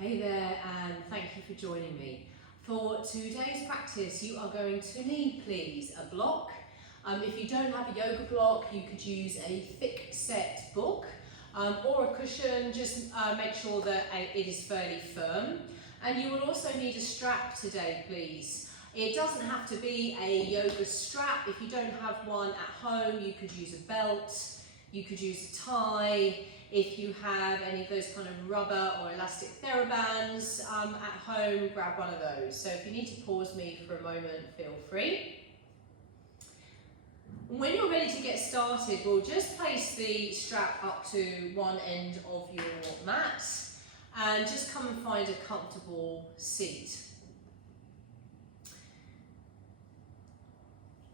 Hey there, and thank you for joining me. For today's practice, you are going to need, please, a block. If you don't have a yoga block, you could use a thick set book or a cushion. Just make sure that it is fairly firm. And you will also need a strap today, please. It doesn't have to be a yoga strap. If you don't have one at home, you could use a belt, you could use a tie. If you have any of those kind of rubber or elastic TheraBands at home, grab one of those. So if you need to pause me for a moment, feel free. When you're ready to get started, we'll just place the strap up to one end of your mat and just come and find a comfortable seat.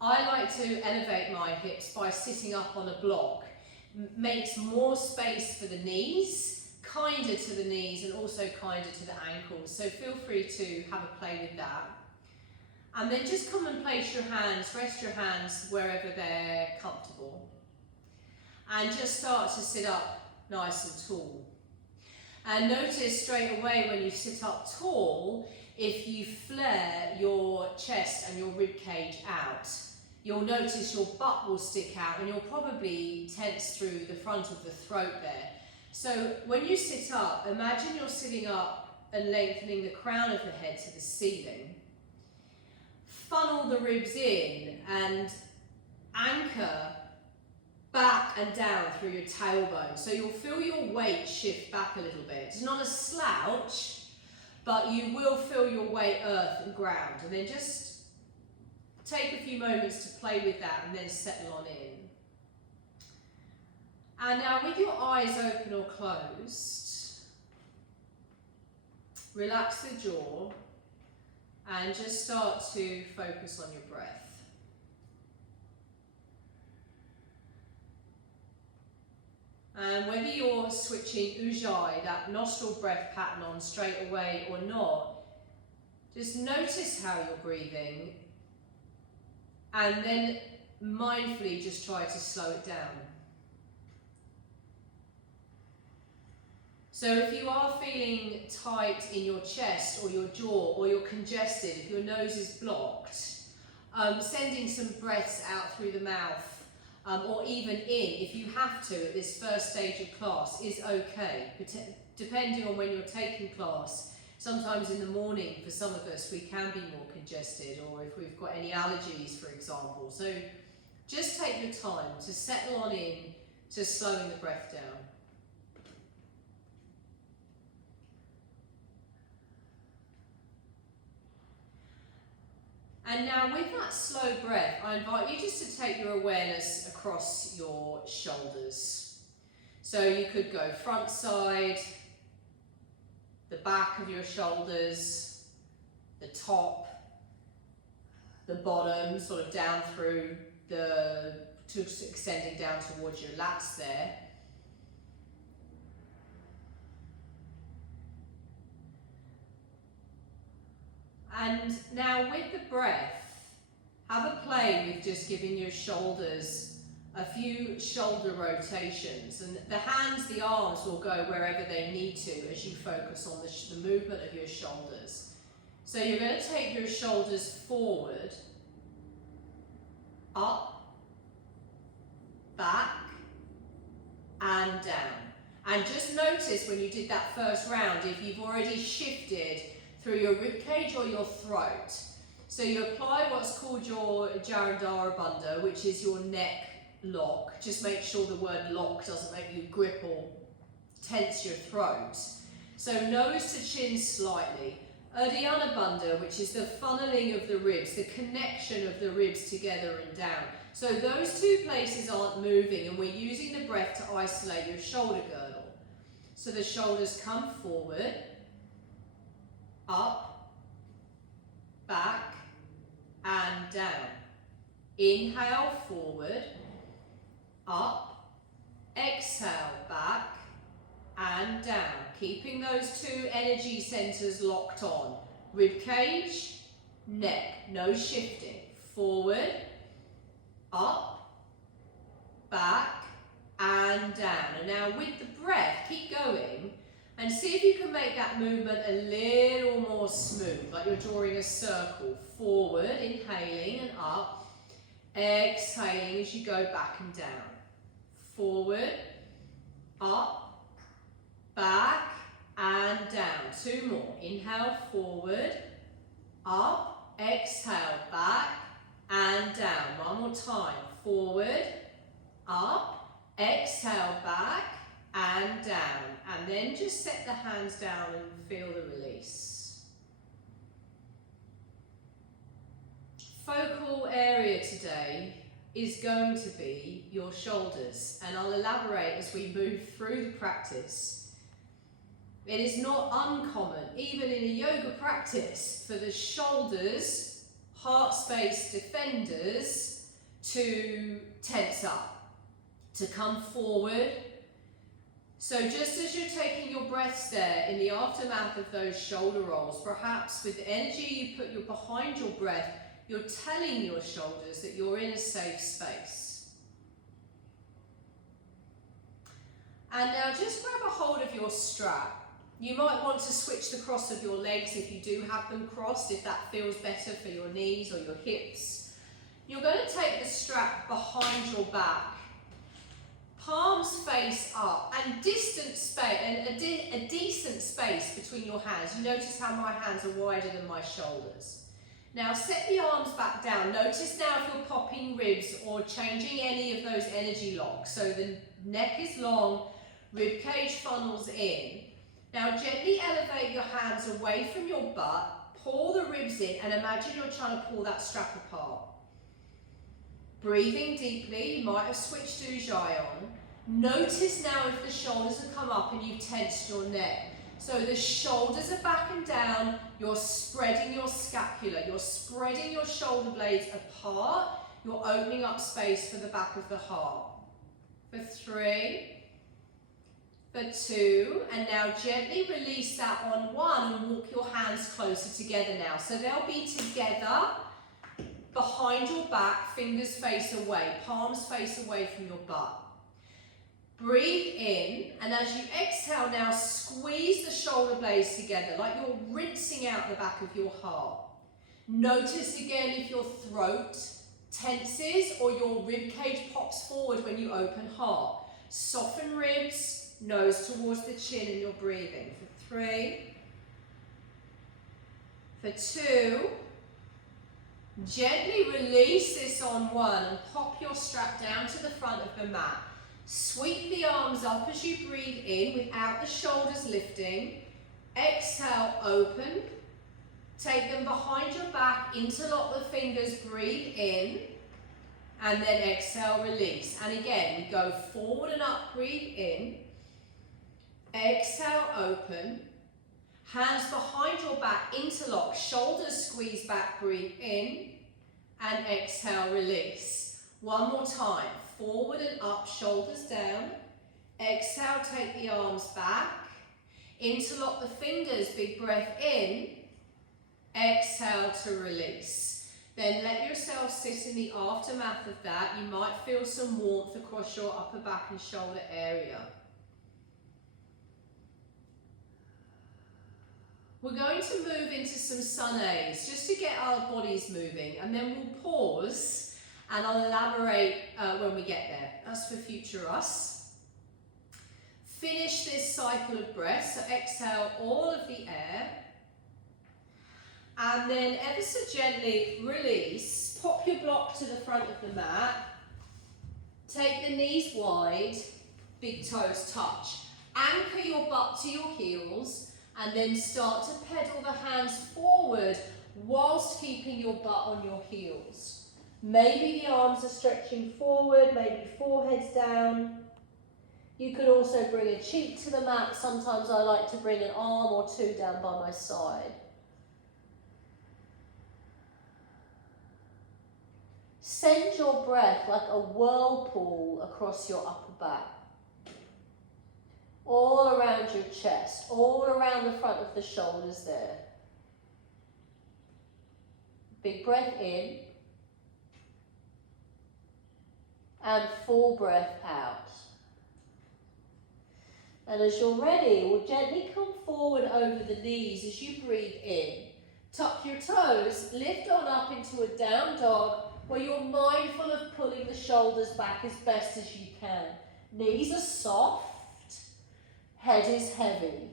I like to elevate my hips by sitting up on a block. Makes more space for the knees, kinder to the knees and also kinder to the ankles. So feel free to have a play with that. And then just come and place your hands, rest your hands wherever they're comfortable. And just start to sit up nice and tall. And notice straight away when you sit up tall, if you flare your chest and your rib cage out, you'll notice your butt will stick out and you'll probably tense through the front of the throat there. So when you sit up, imagine you're sitting up and lengthening the crown of the head to the ceiling. Funnel the ribs in and anchor back and down through your tailbone. So you'll feel your weight shift back a little bit. It's not a slouch, but you will feel your weight earth and ground. And then just take a few moments to play with that and then settle on in. And now with your eyes open or closed, relax the jaw and just start to focus on your breath. And whether you're switching ujjayi, that nostril breath pattern, on straight away or not, just notice how you're breathing. And then mindfully just try to slow it down. So if you are feeling tight in your chest or your jaw or you're congested, if your nose is blocked, sending some breaths out through the mouth or even in, if you have to at this first stage of class, is okay, depending on when you're taking class. Sometimes in the morning, for some of us, we can be more congested, or if we've got any allergies, for example. So just take your time to settle on in to slowing the breath down. And now with that slow breath, I invite you just to take your awareness across your shoulders. So you could go front side, the back of your shoulders, the top, the bottom, sort of down through extending down towards your lats there. And now with the breath, have a play with just giving your shoulders a few shoulder rotations, and the hands, the arms will go wherever they need to as you focus on the movement of your shoulders. So you're going to take your shoulders forward, up, back, and down. And just notice when you did that first round, if you've already shifted through your ribcage or your throat. So you apply what's called your Jarandhara Bandha, which is your neck lock. Just make sure the word lock doesn't make you grip or tense your throat. So nose to chin slightly. Uddiyana Bandha, which is the funneling of the ribs, the connection of the ribs together and down. So those two places aren't moving, and we're using the breath to isolate your shoulder girdle. So the shoulders come forward, up, back, and down. Inhale forward, up, exhale back and down, keeping those two energy centers locked on. Rib cage, neck, no shifting. Forward, up, back and down. And now with the breath, keep going And see if you can make that movement a little more smooth, like you're drawing a circle. Forward, inhaling and up. Exhaling as you go back and down. Forward, up, back and down. 2 more. Inhale, forward, up, exhale, back and down. 1 more time. Forward, up, exhale, back and down. And then just set the hands down and feel the release. Focal area today is going to be your shoulders, and I'll elaborate as we move through the practice. It is not uncommon, even in a yoga practice, for the shoulders, heart space defenders, to tense up, to come forward. So just as you're taking your breaths there in the aftermath of those shoulder rolls, perhaps with the energy you put behind your breath, you're telling your shoulders that you're in a safe space. And now just grab a hold of your strap. You might want to switch the cross of your legs if you do have them crossed, if that feels better for your knees or your hips. You're going to take the strap behind your back. Palms face up and distant space, and a decent space between your hands. You notice how my hands are wider than my shoulders. Now set the arms back down. Notice now if you're popping ribs or changing any of those energy locks. So the neck is long, rib cage funnels in. Now gently elevate your hands away from your butt, pull the ribs in and imagine you're trying to pull that strap apart. Breathing deeply, you might have switched to Ujjayi on. Notice now if the shoulders have come up and you've tensed your neck. So the shoulders are back and down, you're spreading your scapula, you're spreading your shoulder blades apart, you're opening up space for the back of the heart. For 3, for 2, and now gently release that on 1 and walk your hands closer together now. So they'll be together, behind your back, fingers face away, palms face away from your butt. Breathe in, and as you exhale now, squeeze the shoulder blades together like you're rinsing out the back of your heart. Notice again if your throat tenses or your rib cage pops forward when you open heart. Soften ribs, nose towards the chin in your breathing. For 3, for 2, gently release this on 1 and pop your strap down to the front of the mat. Sweep the arms up as you breathe in without the shoulders lifting. Exhale, open. Take them behind your back, interlock the fingers, breathe in. And then exhale, release. And again, we go forward and up, breathe in. Exhale, open. Hands behind your back, interlock, shoulders squeeze back, breathe in. And exhale, release. 1 more time. Forward and up, shoulders down. Exhale, take the arms back. Interlock the fingers, big breath in. Exhale to release. Then let yourself sit in the aftermath of that. You might feel some warmth across your upper back and shoulder area. We're going to move into some sun A's just to get our bodies moving, and then we'll pause and I'll elaborate when we get there. That's for future us. Finish this cycle of breath, so exhale all of the air. And then ever so gently release, pop your block to the front of the mat. Take the knees wide, big toes touch. Anchor your butt to your heels and then start to pedal the hands forward whilst keeping your butt on your heels. Maybe the arms are stretching forward, maybe forehead's down. You could also bring a cheek to the mat. Sometimes I like to bring an arm or 2 down by my side. Send your breath like a whirlpool across your upper back. All around your chest, all around the front of the shoulders there. Big breath in. And full breath out. And as you're ready, we'll gently come forward over the knees as you breathe in. Tuck your toes, lift on up into a down dog where you're mindful of pulling the shoulders back as best as you can. Knees are soft, head is heavy.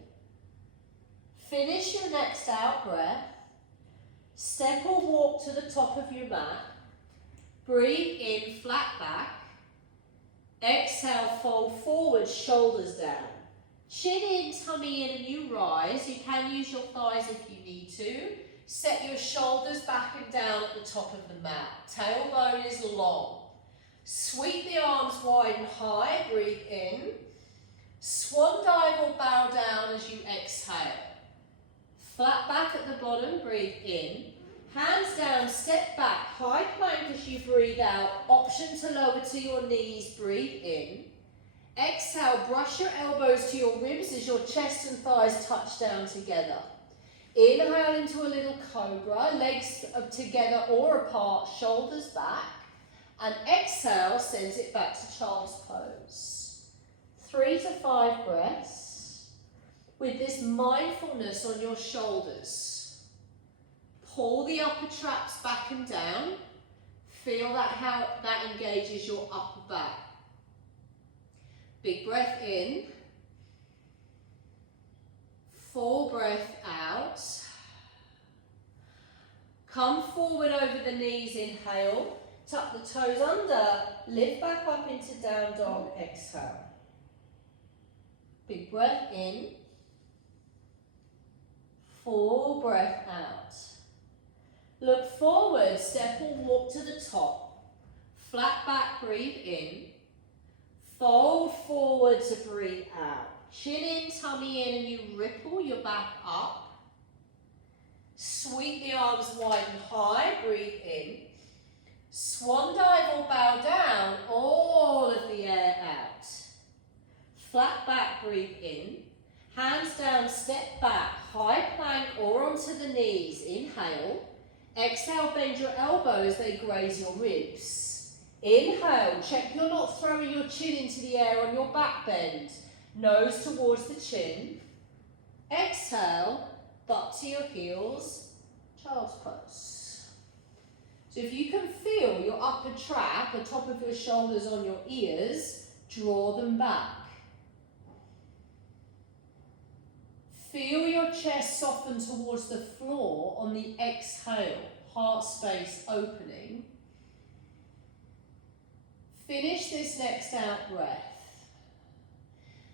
Finish your next out breath. Step or walk to the top of your mat. Breathe in, flat back. Exhale, fold forward, shoulders down. Chin in, tummy in, and you rise. You can use your thighs if you need to. Set your shoulders back and down at the top of the mat. Tailbone is long. Sweep the arms wide and high. Breathe in. Swan dive or bow down as you exhale. Flat back at the bottom. Breathe in. Hands down, step back, high plank as you breathe out. Option to lower to your knees, breathe in. Exhale, brush your elbows to your ribs as your chest and thighs touch down together. Inhale into a little cobra, legs together or apart, shoulders back. And exhale, sends it back to child's pose. 3 to 5 breaths with this mindfulness on your shoulders. Pull the upper traps back and down. Feel that how that engages your upper back. Big breath in. Full breath out. Come forward over the knees, inhale. Tuck the toes under. Lift back up into down dog, exhale. Big breath in. Full breath out. Look forward, step or walk to the top. Flat back, breathe in. Fold forward to breathe out. Chin in, tummy in, and you ripple your back up. Sweep the arms wide and high, breathe in. Swan dive or bow down, all of the air out. Flat back, breathe in. Hands down, step back, high plank or onto the knees. Inhale. Exhale, bend your elbows, they graze your ribs. Inhale, check you're not throwing your chin into the air on your back bend. Nose towards the chin. Exhale, butt to your heels, child's pose. So if you can feel your upper trap, the top of your shoulders on your ears, draw them back. Feel your chest soften towards the floor on the exhale, heart space opening. Finish this next out breath.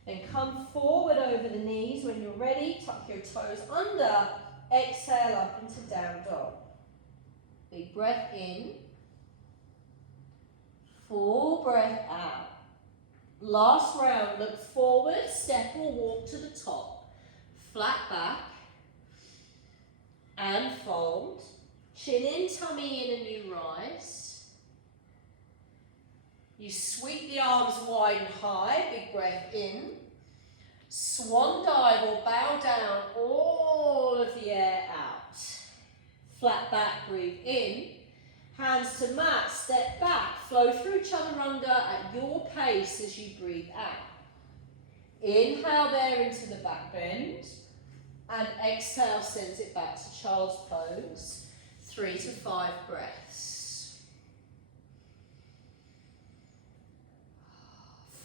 Then come forward over the knees. When you're ready, tuck your toes under, exhale up into down dog. Big breath in, full breath out. Last round, look forward, step or walk to the top. Flat back and fold. Chin in, tummy in, and you rise. You sweep the arms wide and high, big breath in. Swan dive or bow down, all of the air out. Flat back, breathe in. Hands to mat, step back, flow through chaturanga at your pace as you breathe out. Inhale there into the back bend. And exhale sends it back to child's pose. 3 to 5 breaths.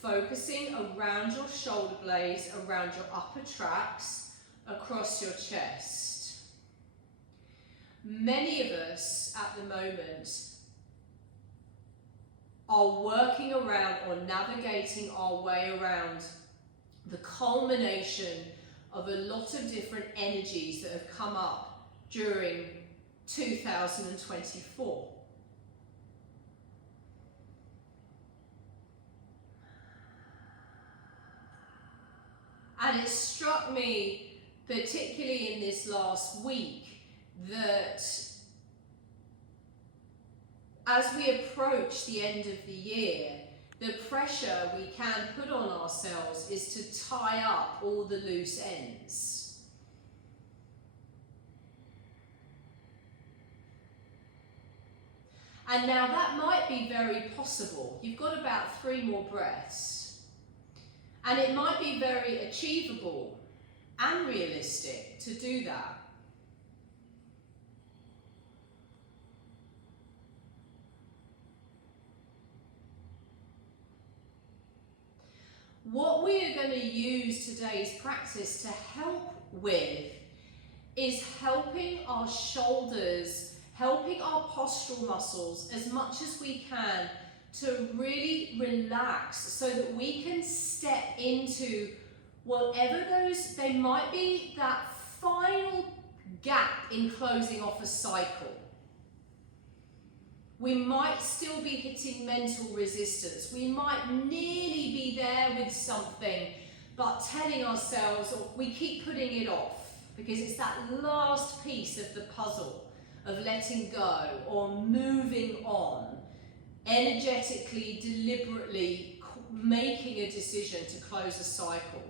Focusing around your shoulder blades, around your upper traps, across your chest. Many of us at the moment are working around or navigating our way around the culmination of a lot of different energies that have come up during 2024. And it struck me, particularly in this last week, that as we approach the end of the year, the pressure we can put on ourselves is to tie up all the loose ends. And now that might be very possible. You've got about 3 more breaths. And it might be very achievable and realistic to do that. What we are going to use today's practice to help with is helping our shoulders, helping our postural muscles as much as we can to really relax so that we can step into whatever they might be that final gap in closing off a cycle. We might still be hitting mental resistance. We might nearly be there with something, but telling ourselves, or we keep putting it off because it's that last piece of the puzzle of letting go or moving on, energetically, deliberately making a decision to close a cycle.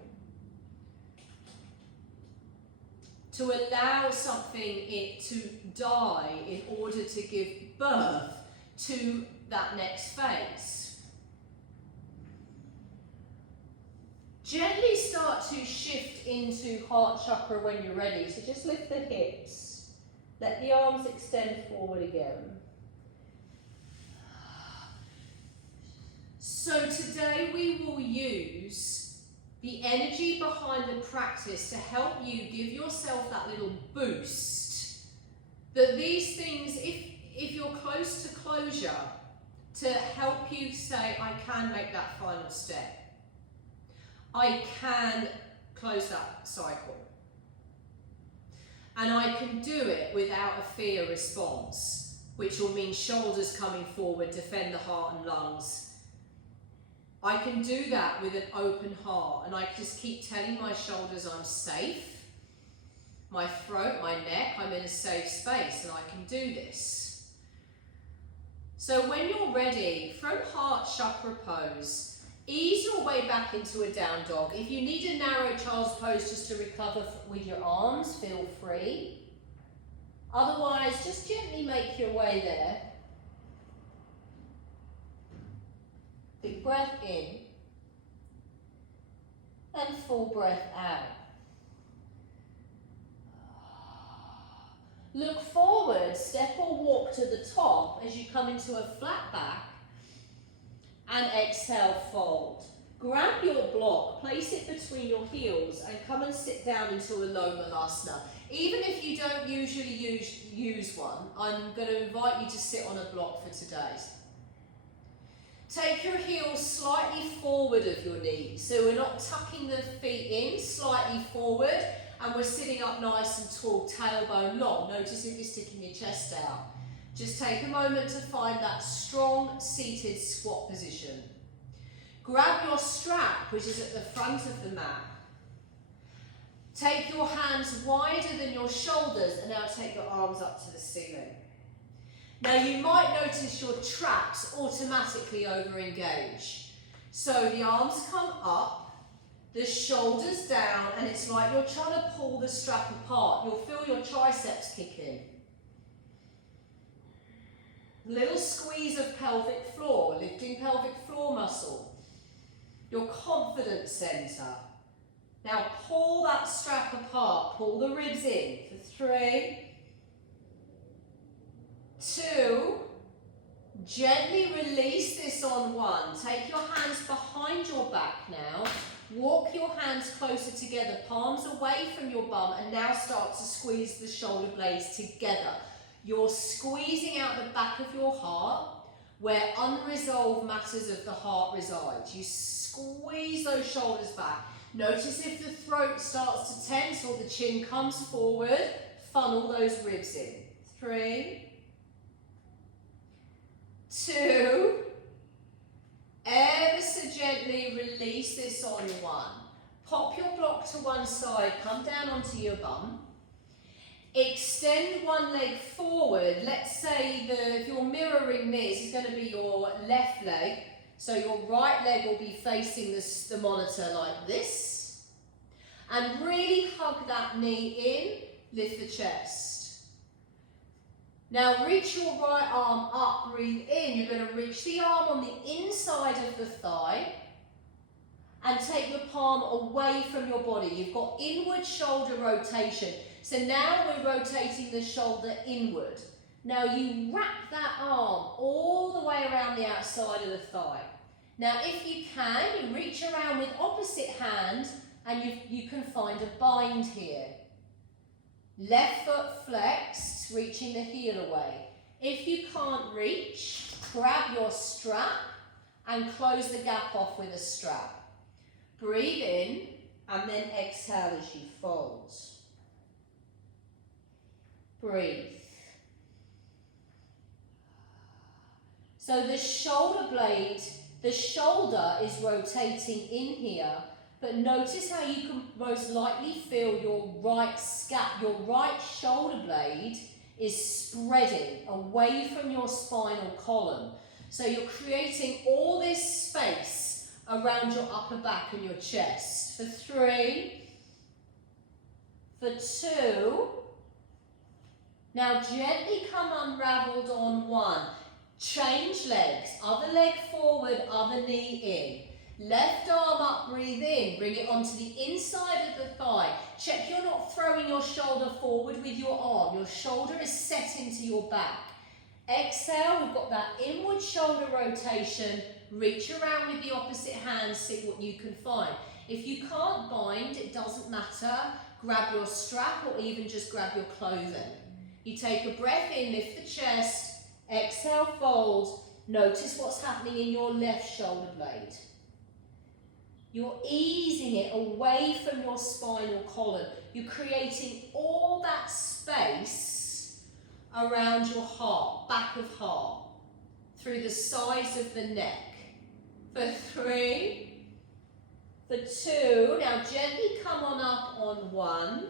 To allow something to die in order to give birth to that next phase. Gently start to shift into heart chakra when you're ready. So just lift the hips. Let the arms extend forward again. So today we will use the energy behind the practice to help you give yourself that little boost. That these things, if you're close to closure, to help you say, I can make that final step. I can close that cycle. And I can do it without a fear response, which will mean shoulders coming forward, defend the heart and lungs. I can do that with an open heart, and I just keep telling my shoulders I'm safe. My throat, my neck, I'm in a safe space and I can do this. So when you're ready, from heart chakra pose, ease your way back into a down dog. If you need a narrow child's pose just to recover with your arms, feel free. Otherwise, just gently make your way there. Big breath in and full breath out. Look forward, step or walk to the top as you come into a flat back and exhale, fold. Grab your block, place it between your heels and come and sit down into a low malasana. Even if you don't usually use one, I'm going to invite you to sit on a block for today. Take your heels slightly forward of your knees, so we're not tucking the feet in, slightly forward, and we're sitting up nice and tall, tailbone long. Notice if you're sticking your chest out. Just take a moment to find that strong seated squat position. Grab your strap, which is at the front of the mat. Take your hands wider than your shoulders, and now take your arms up to the ceiling. Now you might notice your traps automatically over-engage. So the arms come up, the shoulders down, and it's like you're trying to pull the strap apart. You'll feel your triceps kick in. Little squeeze of pelvic floor, lifting pelvic floor muscle. Your confidence center. Now pull that strap apart, pull the ribs in for 3, 2, gently release this on 1. Take your hands behind your back now. Walk your hands closer together, palms away from your bum, and now start to squeeze the shoulder blades together. You're squeezing out the back of your heart where unresolved matters of the heart reside. You squeeze those shoulders back. Notice if the throat starts to tense or the chin comes forward, funnel those ribs in. 3, 2, ever so gently release this on 1. Pop your block to one side, come down onto your bum. Extend one leg forward. Let's say if you're mirroring this, is going to be your left leg. So your right leg will be facing the monitor like this. And really hug that knee in, lift the chest. Now reach your right arm up, breathe in. You're going to reach the arm on the inside of the thigh. and take your palm away from your body. You've got inward shoulder rotation. So now we're rotating the shoulder inward. Now you wrap that arm all the way around the outside of the thigh. Now if you can, you reach around with opposite hand and you can find a bind here. Left foot flexed, reaching the heel away. If you can't reach, grab your strap and close the gap off with a strap. Breathe in and then exhale as you fold. Breathe. So the shoulder blade, the shoulder is rotating in here, but notice how you can most likely feel your right shoulder blade is spreading away from your spinal column. So you're creating all this space around your upper back and your chest. For 3, for 2, now gently come unraveled on 1. Change legs, other leg forward, other knee in. Left arm up, breathe in, bring it onto the inside of the thigh. Check you're not throwing your shoulder forward with your arm. Your shoulder is set into your back. Exhale, we've got that inward shoulder rotation. Reach around with the opposite hand, see what you can find. If you can't bind, it doesn't matter. Grab your strap or even just grab your clothing. You take a breath in, lift the chest. Exhale, fold. Notice what's happening in your left shoulder blade. You're easing it away from your spinal column. You're creating all that space around your heart, back of heart, through the sides of the neck. For 3, for 2, now gently come on up on 1.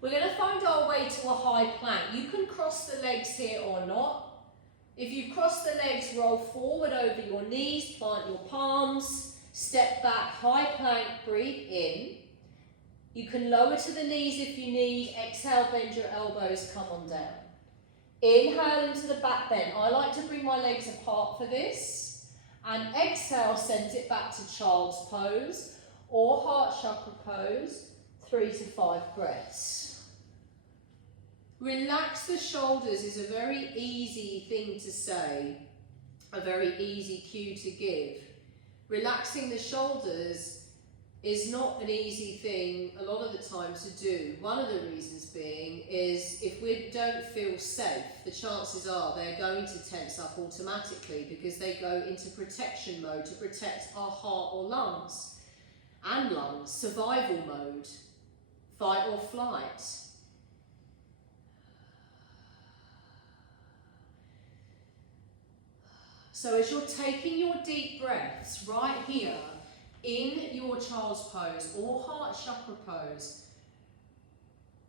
We're going to find our way to a high plank. You can cross the legs here or not. If you've crossed the legs, roll forward over your knees, plant your palms, step back, high plank, breathe in. You can lower to the knees if you need. Exhale, bend your elbows, come on down. Inhale into the back bend. I like to bring my legs apart for this. And exhale, send it back to child's pose or heart chakra pose, 3 to 5 breaths. Relax the shoulders is a very easy thing to say, a very easy cue to give. Relaxing the shoulders is not an easy thing a lot of the time to do. One of the reasons being is if we don't feel safe, the chances are they're going to tense up automatically because they go into protection mode to protect our heart or lungs. And lungs, survival mode, fight or flight. So as you're taking your deep breaths right here in your child's pose or heart chakra pose,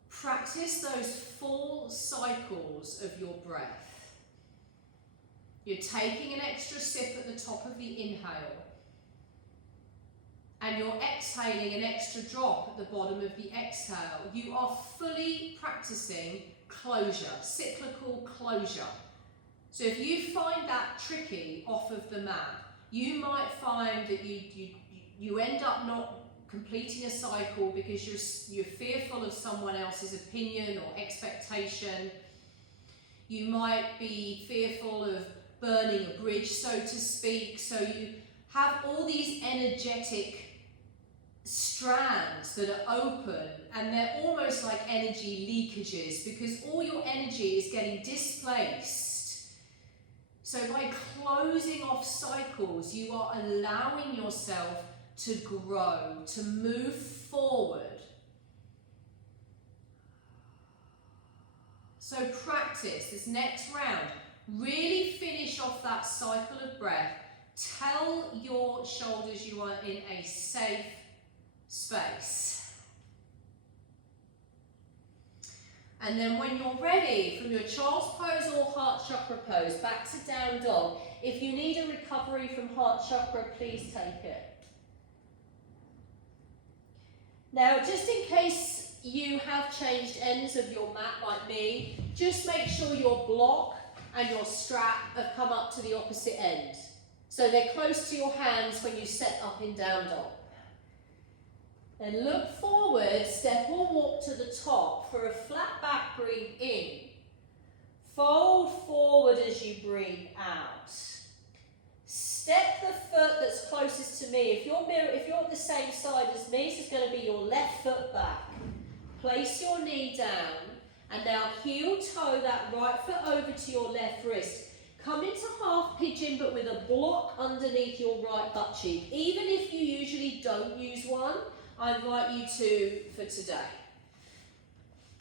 practice those full cycles of your breath. You're taking an extra sip at the top of the inhale and you're exhaling an extra drop at the bottom of the exhale. You are fully practicing closure, cyclical closure. So if you find that tricky off of the mat, you might find that you end up not completing a cycle because you're fearful of someone else's opinion or expectation. You might be fearful of burning a bridge, so to speak. So you have all these energetic strands that are open and they're almost like energy leakages because all your energy is getting displaced. So by closing off cycles, you are allowing yourself to grow, to move forward. So practice this next round. Really finish off that cycle of breath. Tell your shoulders you are in a safe space. And then when you're ready, from your child's pose or heart chakra pose, back to down dog. If you need a recovery from heart chakra, please take it. Now, just in case you have changed ends of your mat like me, just make sure your block and your strap have come up to the opposite end. So they're close to your hands when you set up in down dog. Then look forward, step or walk to the top for a flat back, breathe in. Fold forward as you breathe out. Step the foot that's closest to me. If you're at the same side as me, this is going to be your left foot back. Place your knee down and now heel toe that right foot over to your left wrist. Come into half pigeon but with a block underneath your right butt cheek. Even if you usually don't use one, I invite you to for today.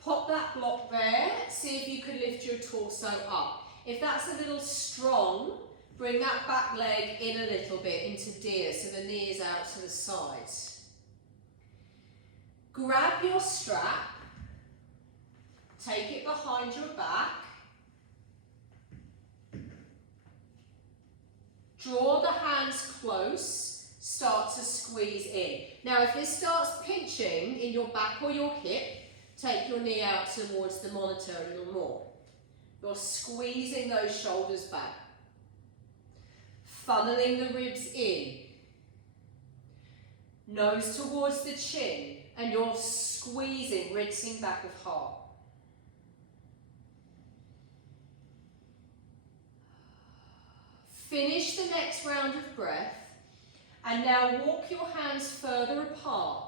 Pop that block there, see if you can lift your torso up. If that's a little strong, bring that back leg in a little bit into deer so the knee is out to the side. Grab your strap, take it behind your back, draw the hands close, start to squeeze in. Now if this starts pinching in your back or your hip, take your knee out towards the monitor a little more. You're squeezing those shoulders back. Funneling the ribs in. Nose towards the chin. And you're squeezing, rinsing back of heart. Finish the next round of breath. And now walk your hands further apart.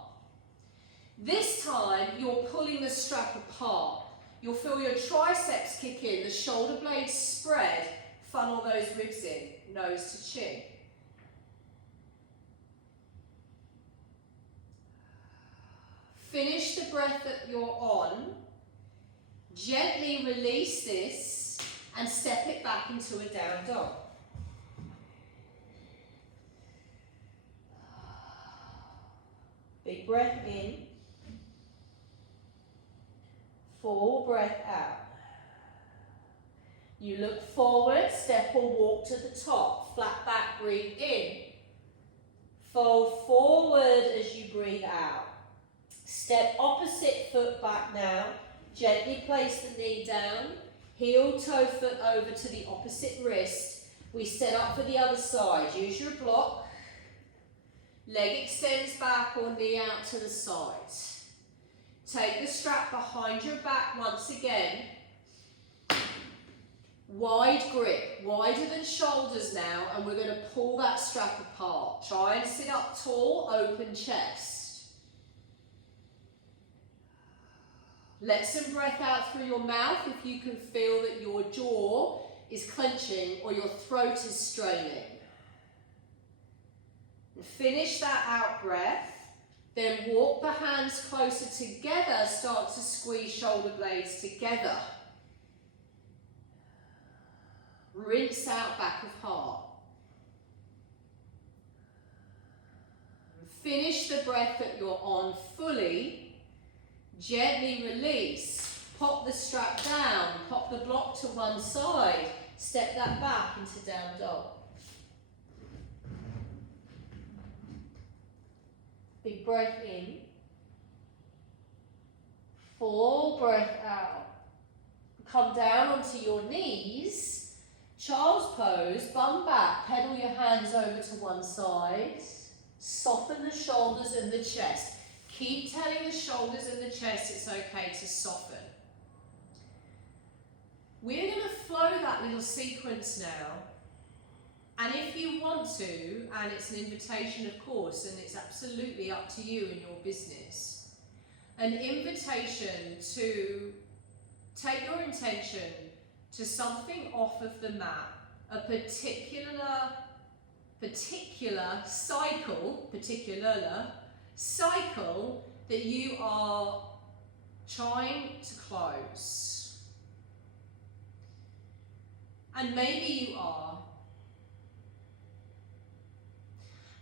This time, you're pulling the strap apart. You'll feel your triceps kick in, the shoulder blades spread, funnel those ribs in, nose to chin. Finish the breath that you're on. Gently release this and step it back into a down dog. Big breath in. Full breath out. You look forward, step or walk to the top. Flat back, breathe in. Fold forward as you breathe out. Step opposite foot back now. Gently place the knee down. Heel toe foot over to the opposite wrist. We set up for the other side. Use your block. Leg extends back or knee out to the side. Take the strap behind your back once again. Wide grip, wider than shoulders now, and we're going to pull that strap apart. Try and sit up tall, open chest. Let some breath out through your mouth if you can feel that your jaw is clenching or your throat is straining. And finish that out breath. Then walk the hands closer together, start to squeeze shoulder blades together. Rinse out back of heart. And finish the breath that you're on fully. Gently release. Pop the strap down, pop the block to one side. Step that back into down dog. Big breath in. Full breath out. Come down onto your knees. Child's pose, bum back, pedal your hands over to one side. Soften the shoulders and the chest. Keep telling the shoulders and the chest it's okay to soften. We're going to flow that little sequence now. And if you want to, and it's an invitation of course, and it's absolutely up to you and your business, an invitation to take your intention to something off of the mat, a particular cycle that you are trying to close. And maybe you are.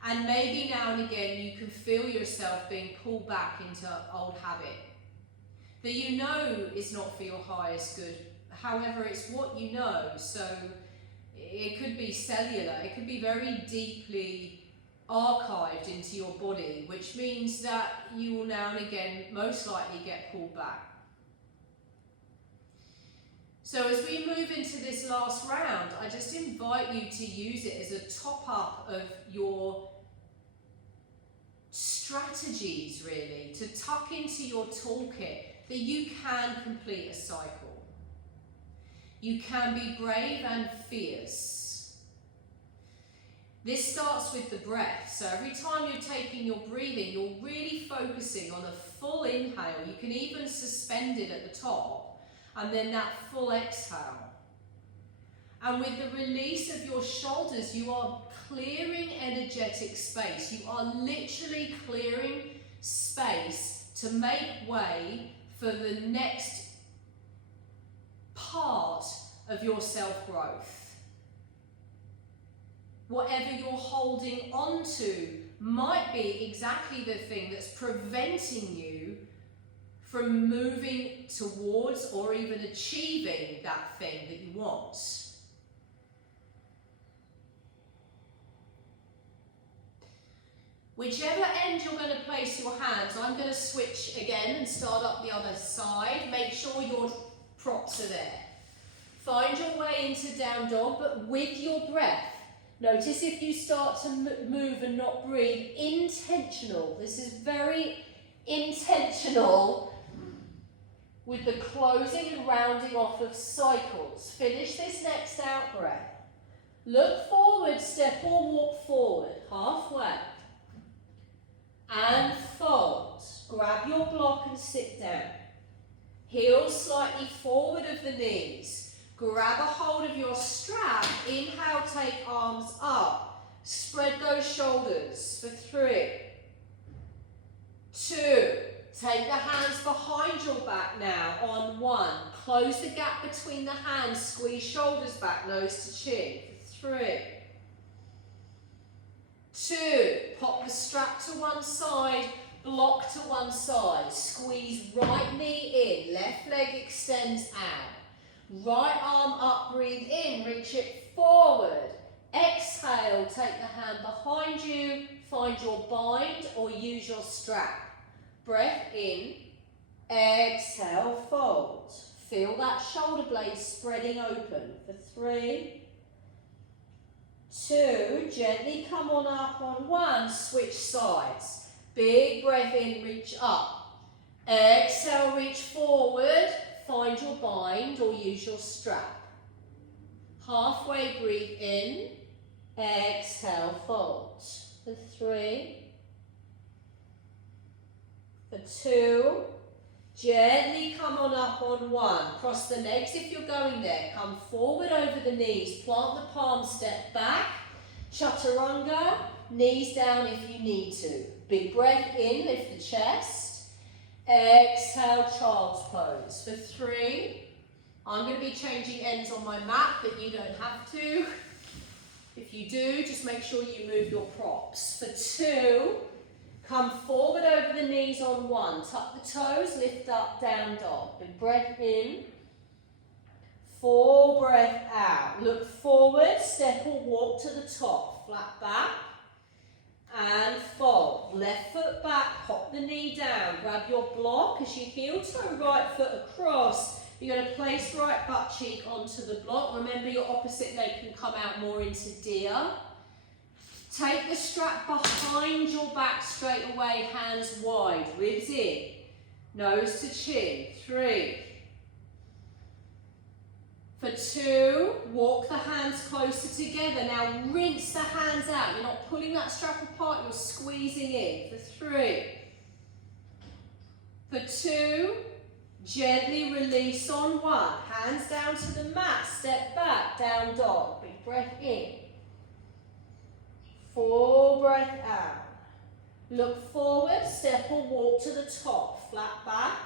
And maybe now and again you can feel yourself being pulled back into old habit that you know is not for your highest good. However, it's what you know, so it could be cellular, it could be very deeply archived into your body, which means that you will now and again most likely get pulled back. So as we move into this last round, I just invite you to use it as a top up of your strategies really to tuck into your toolkit that you can complete a cycle. You can be brave and fierce. This starts with the breath. So every time you're taking your breathing, you're really focusing on a full inhale. You can even suspend it at the top, and then that full exhale. And with the release of your shoulders, you are clearing energetic space. You are literally clearing space to make way for the next part of your self-growth. Whatever you're holding on to might be exactly the thing that's preventing you from moving towards or even achieving that thing that you want. Whichever end you're going to place your hands, I'm going to switch again and start up the other side. Make sure your props are there. Find your way into down dog, but with your breath. Notice if you start to move and not breathe, intentional. This is very intentional with the closing and rounding off of cycles. Finish this next out breath. Look forward, step or walk forward, halfway. And fold. Grab your block and sit down. Heels slightly forward of the knees. Grab a hold of your strap. Inhale, take arms up. Spread those shoulders for 3, 2. Take the hands behind your back now on 1. Close the gap between the hands. Squeeze shoulders back, nose to chin for 3, 2, pop the strap to one side, block to one side, squeeze right knee in, left leg extends out, right arm up, breathe in, reach it forward, exhale, take the hand behind you, find your bind or use your strap, breath in, exhale, fold, feel that shoulder blade spreading open for 3, 2, gently come on up on 1, switch sides. Big breath in, reach up. Exhale, reach forward, find your bind or use your strap. Halfway, breathe in, exhale, fold. For 3, for 2, gently come on up on 1. Cross the legs if you're going there. Come forward over the knees. Plant the palms, step back. Chaturanga, knees down if you need to. Big breath in, lift the chest. Exhale, child's pose. For 3, I'm going to be changing ends on my mat, but you don't have to. If you do, just make sure you move your props. For 2, come forward over the knees on 1. Tuck the toes, lift up, down dog. Big breath in. 4, breath out. Look forward, step or walk to the top. Flat back. And fold. Left foot back, pop the knee down. Grab your block as you heel toe right foot across. You're going to place right butt cheek onto the block. Remember your opposite leg can come out more into deer. Take the strap behind your back straight away, hands wide, ribs in, nose to chin, 3. For 2, walk the hands closer together. Now rinse the hands out. You're not pulling that strap apart, you're squeezing in. For 3. For 2, gently release on 1. Hands down to the mat, step back, down dog. Big breath in. 4, breath out. Look forward, step or walk to the top, flat back.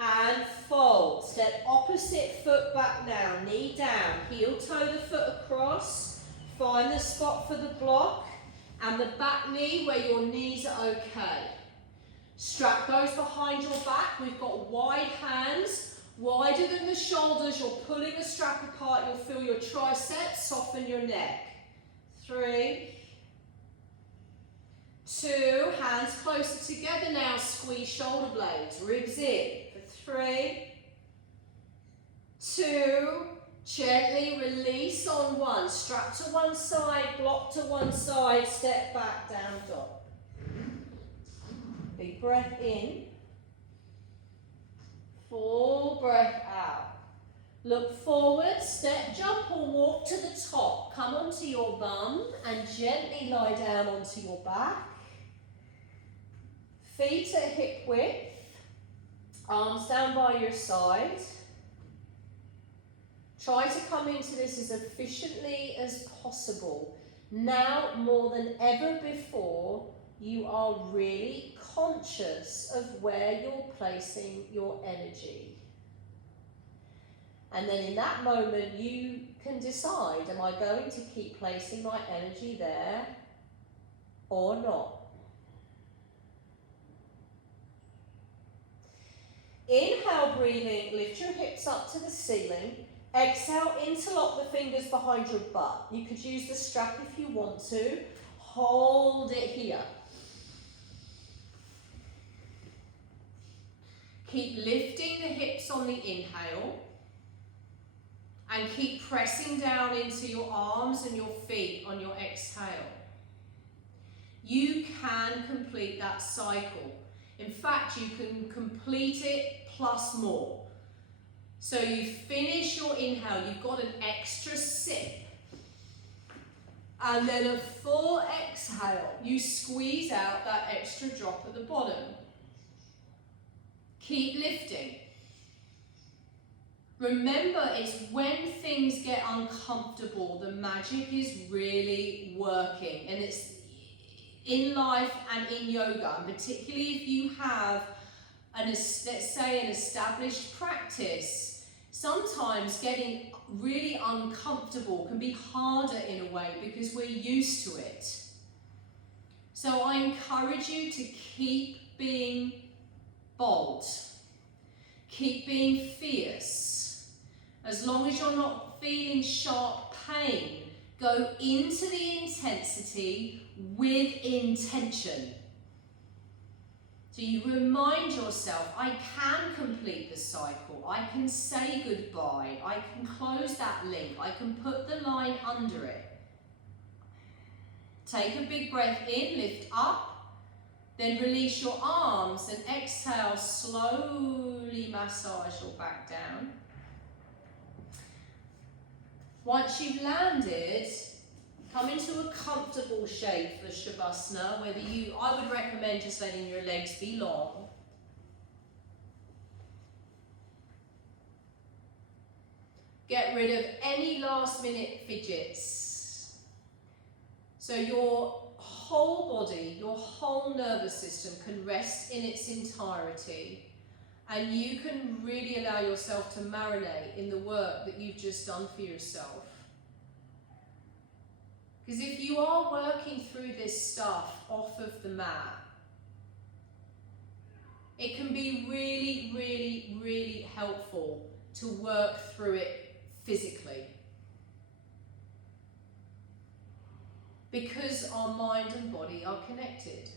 And fold. Step opposite foot back now, knee down. Heel toe the foot across. Find the spot for the block. And the back knee where your knees are okay. Strap goes behind your back. We've got wide hands. Wider than the shoulders. You're pulling the strap apart. You'll feel your triceps, soften your neck. 3, 2, hands closer together now, squeeze shoulder blades, ribs in. For 3, 2, gently release on 1, strap to one side, block to one side, step back, down dog. Big breath in. Full breath out. Look forward, step, jump or walk to the top. Come onto your bum and gently lie down onto your back. Feet at hip width. Arms down by your side. Try to come into this as efficiently as possible. Now, more than ever before, you are really conscious of where you're placing your energy. And then in that moment, you can decide, am I going to keep placing my energy there or not? Inhale, breathing, lift your hips up to the ceiling. Exhale, interlock the fingers behind your butt. You could use the strap if you want to. Hold it here. Keep lifting the hips on the inhale. And keep pressing down into your arms and your feet on your exhale. You can complete that cycle. In fact, you can complete it plus more. So you finish your inhale, you've got an extra sip. And then a full exhale, you squeeze out that extra drop at the bottom. Keep lifting. Remember, it's when things get uncomfortable, the magic is really working. And it's in life and in yoga, and particularly if you have, let's say, an established practice, sometimes getting really uncomfortable can be harder in a way because we're used to it. So I encourage you to keep being bold, keep being fierce. As long as you're not feeling sharp pain, go into the intensity with intention. So you remind yourself, I can complete the cycle, I can say goodbye, I can close that link, I can put the line under it. Take a big breath in, lift up, then release your arms and exhale, slowly massage your back down. Once you've landed, come into a comfortable shape for Shavasana. I would recommend just letting your legs be long. Get rid of any last minute fidgets. So your whole body, your whole nervous system can rest in its entirety. And you can really allow yourself to marinate in the work that you've just done for yourself. Because if you are working through this stuff off of the mat, it can be really, really, really helpful to work through it physically. Because our mind and body are connected.